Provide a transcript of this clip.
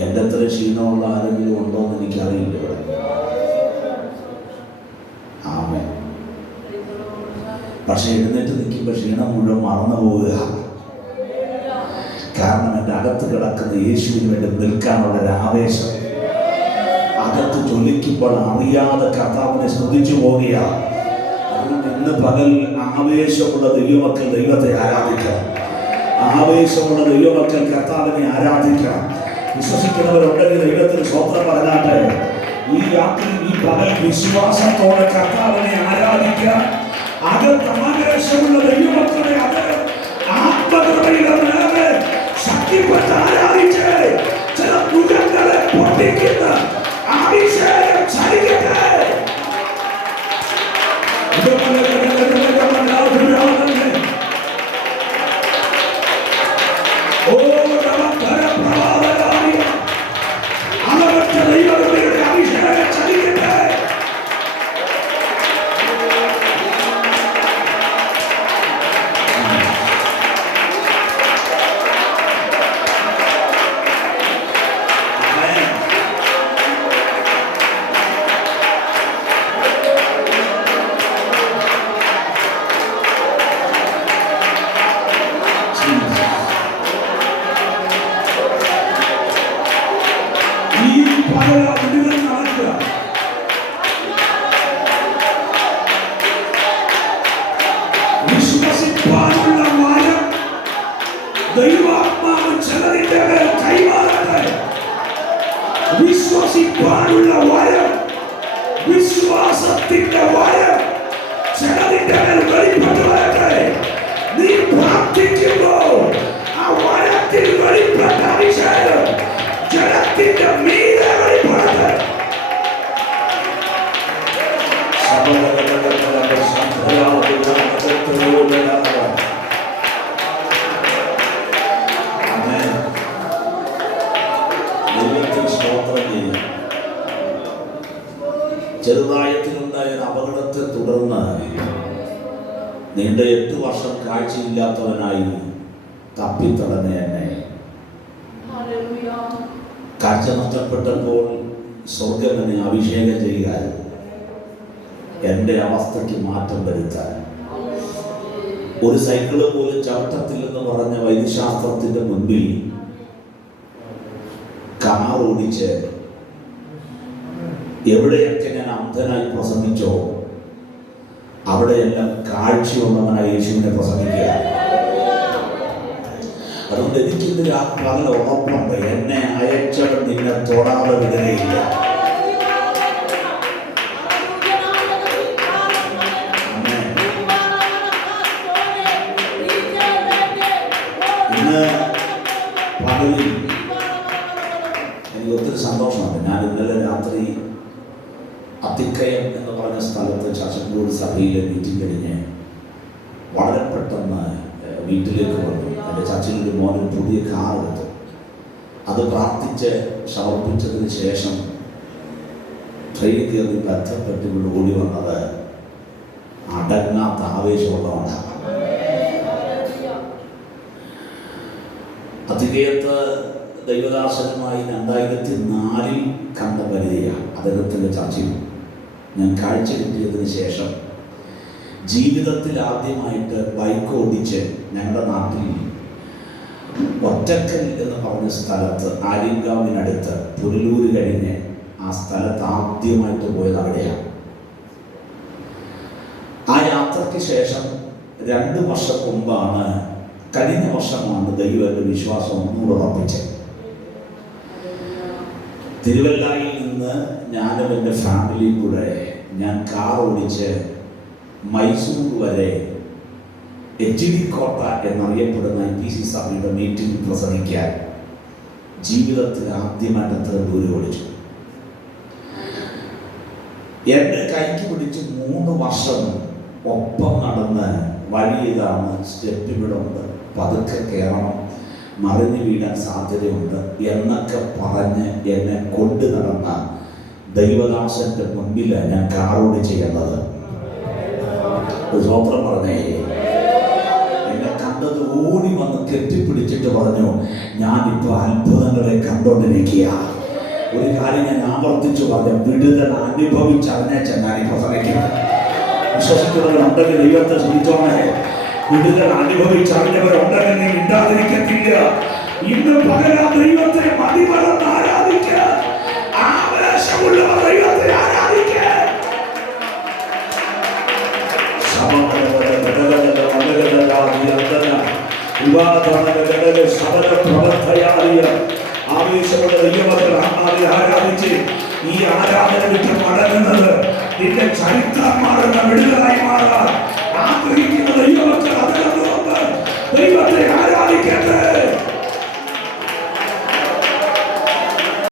എൻ്റെ അത്ര ക്ഷീണമുള്ള ആരെങ്കിലും ഉണ്ടോ എന്ന് എനിക്കറിയില്ല ഇവിടെ. ആമേൻ. പക്ഷെ എഴുന്നേറ്റ് നിൽക്കുമ്പോൾ ക്ഷീണം മുഴുവൻ മറന്നു പോവുക. കാരണം എൻ്റെ അകത്ത് കിടക്കുന്ന യേശുവിന് വേണ്ടി നിൽക്കാനുള്ള ഒരു ആവേശം അകത്ത് ജ്വലിക്കുമ്പോൾ അറിയാതെ കർത്താവിനെ സ്തുതിച്ചു പോവുകയാണ്. അതുകൊണ്ട് ഇന്ന് പകൽ ആവേശമുള്ള ദൈവമക്കൾ ദൈവത്തെ ആരാധിക്കണം. ആവേശമുള്ള ദൈവമക്കൾ കർത്താവിനെ ആരാധിക്കണം. വിശ്വസിക്കുന്നവരുണ്ടെങ്കിൽ ദൈവത്തിന് സ്തോത്രം പറഞ്ഞാട്ടെ. ഈ രാത്രി ഈ പകൽ വിശ്വാസത്തോടെ കർത്താവിനെ ആരാധിക്കാൻ അകത്ത് ആവേശമുള്ള ദൈവമക്കളെ അത് ആത്മകൃപയിലേറെ ശക്തിപ്പെട്ട് ആരാധിച്ച് ചില മുഖങ്ങളെ പൊട്ടിക്കുന്ന അഭിഷേകം ചലിക്കട്ടെ. ദൈവാത്മാവ് ചിലതിന്റെ മേൽ കൈമാറട്ടെ. വിശ്വസിക്കാനുള്ള വരം, വിശ്വാസത്തിന്റെ വരം ചിലതിന്റെ മേൽ വെളിപ്പെട്ടു വരട്ടെ. നീ പ്രാർത്ഥിക്കുമ്പോൾ ആ വരത്തിൽ വെളിപ്പെട്ട അഭിഷേകം ജലത്തിന്റെ മീതെ വെളിപ്പെടട്ടെ. ചെറുതായത്തിലുണ്ടായ ഒരു അപകടത്തെ തുടർന്ന് നീണ്ട 8 വർഷം കാഴ്ചയില്ലാത്തവനായി തപ്പിത്തടഞ്ഞ എന്നെ കാഴ്ച നഷ്ടപ്പെട്ടപ്പോൾ സ്വർഗം എന്നെ അഭിഷേകം ചെയ്യാൻ, എൻ്റെ അവസ്ഥയ്ക്ക് മാറ്റം വരുത്താൻ, ഒരു സൈക്കിള് പോലും ചവിട്ടത്തില്ലെന്ന് പറഞ്ഞ വൈദ്യശാസ്ത്രത്തിന്റെ മുൻപിൽ കാർ ഓടിച്ച് എവിടെയൊക്കെ ഞാൻ അന്ധനായി പ്രസംഗിച്ചോ അവിടെയെല്ലാം കാഴ്ചയുള്ളവനായി യേശുവിനെ പ്രസംഗിക്കുക. അതുകൊണ്ട് എനിക്കിതൊരു ആ പകൽ ഉറപ്പുണ്ട്, എന്നെ അയച്ചവൻ നിന്നെ തൊടാതെ വിടുകയില്ല. ഇന്ന് പകലിൽ എനിക്ക് ഒത്തിരി സന്തോഷമുണ്ട്. ഞാൻ ഇന്നലെ രാത്രി അത്തിക്കയം എന്ന് പറഞ്ഞ സ്ഥലത്ത് ചാച്ചമ്പൂർ സഭയിലെ മീറ്റിംഗ് കഴിഞ്ഞ് വളരെ പെട്ടെന്ന് വീട്ടിലേക്ക് വന്നു. എൻ്റെ ചാച്ചനൊരു മോനും പുതിയ കാർ എടുത്തു. അത് പ്രാർത്ഥിച്ച് സമർപ്പിച്ചതിന് ശേഷം ട്രെയിൻ കയറി ബന്ധപ്പെട്ട് ഇവിടെ ഓടി വന്നത് അടങ്ങാത്ത ആവേശമുള്ളതാണ്. അത്തിക്കയത്ത് ദൈവദാസനുമായി 2004 കണ്ട പരിചയമാണ് അദ്ദേഹത്തിൻ്റെ ചാച്ചയും. ഞാൻ കാഴ്ച കിട്ടിയതിന് ശേഷം ജീവിതത്തിൽ ആദ്യമായിട്ട് ബൈക്ക് ഓടിച്ച് ഞങ്ങളുടെ നാട്ടിൽ ഒറ്റക്കൽ എന്ന് പറഞ്ഞ സ്ഥലത്ത് ആര്യങ്കാവിനടുത്ത് പുനലൂർ കഴിഞ്ഞ് ആ സ്ഥലത്ത് ആദ്യമായിട്ട് പോയത് അവിടെയാണ്. ആ യാത്രയ്ക്ക് ശേഷം 2 വർഷം മുമ്പാണ്, കഴിഞ്ഞ വർഷമാണ് ദൈവം എൻ്റെ വിശ്വാസം ഒന്നുകൂടെ ഉറപ്പിച്ചത്. തിരുവല്ലായിൽ നിന്ന് ഞാനും എൻ്റെ ഫാമിലിയും കൂടെ ഞാൻ കാർ ഓടിച്ച് മൈസൂർ വരെ HD കോട്ട എന്നറിയപ്പെടുന്ന IPC സഭയുടെ മീറ്റിംഗ് പ്രസംഗിക്കാൻ ജീവിതത്തിൽ ആദ്യമായിട്ട് അത്ര ദൂരം ഓടിച്ചു. എൻ്റെ കൈക്ക് പിടിച്ച് 3 വർഷം ഒപ്പം നടന്ന് വഴി ഇതാണ്, സ്റ്റെപ്പ് ഇവിടെ ഉണ്ട്, പതുക്കെ കയറണം, മറിഞ്ഞു വീഴാൻ സാധ്യതയുണ്ട് എന്നൊക്കെ പറഞ്ഞ് എന്നെ കൊണ്ടു നടന്ന ദൈവദാസന്റെ മുമ്പിലാണ് ഞാൻ കാറോട് ചെയ്യുന്നത്. സ്വത്രം പറഞ്ഞേ, എന്നെ കണ്ടത് ഓടി വന്ന് കെട്ടിപ്പിടിച്ചിട്ട് പറഞ്ഞു, ഞാനിപ്പോൾ അത്ഭുതങ്ങളെ കണ്ടു കണ്ടുകൊണ്ടിരിക്കുക. ഒരു കാര്യം ഞാൻ ആവർത്തിച്ചു പറഞ്ഞ വിടുതൽ അനുഭവിച്ചറിഞ്ഞ ചെന്നായി പ്രസംഗിക്കുന്നത്. വിശ്വസിക്കുന്നവരുണ്ടെങ്കിൽ ദൈവത്തെ സ്തുതിച്ചോണേ. വിടുതൽ അനുഭവിച്ചറിഞ്ഞവരുണ്ടെങ്കിൽ നീ ഇണ്ടാതിരിക്കത്തില്ല. ഇന്ന് പകരം ദൈവത്തെ മതിമറന്ന് ആരാധിക്കുക. ആവേശമുള്ളവർ ദൈവത്തെ ആരാധിക്കുക. ആവേശമുള്ള ദൈവമക്കൾ ആത്മാവിൽ ആരാധിച്ച് ഈ ആരാധന വിട്ട് മടങ്ങി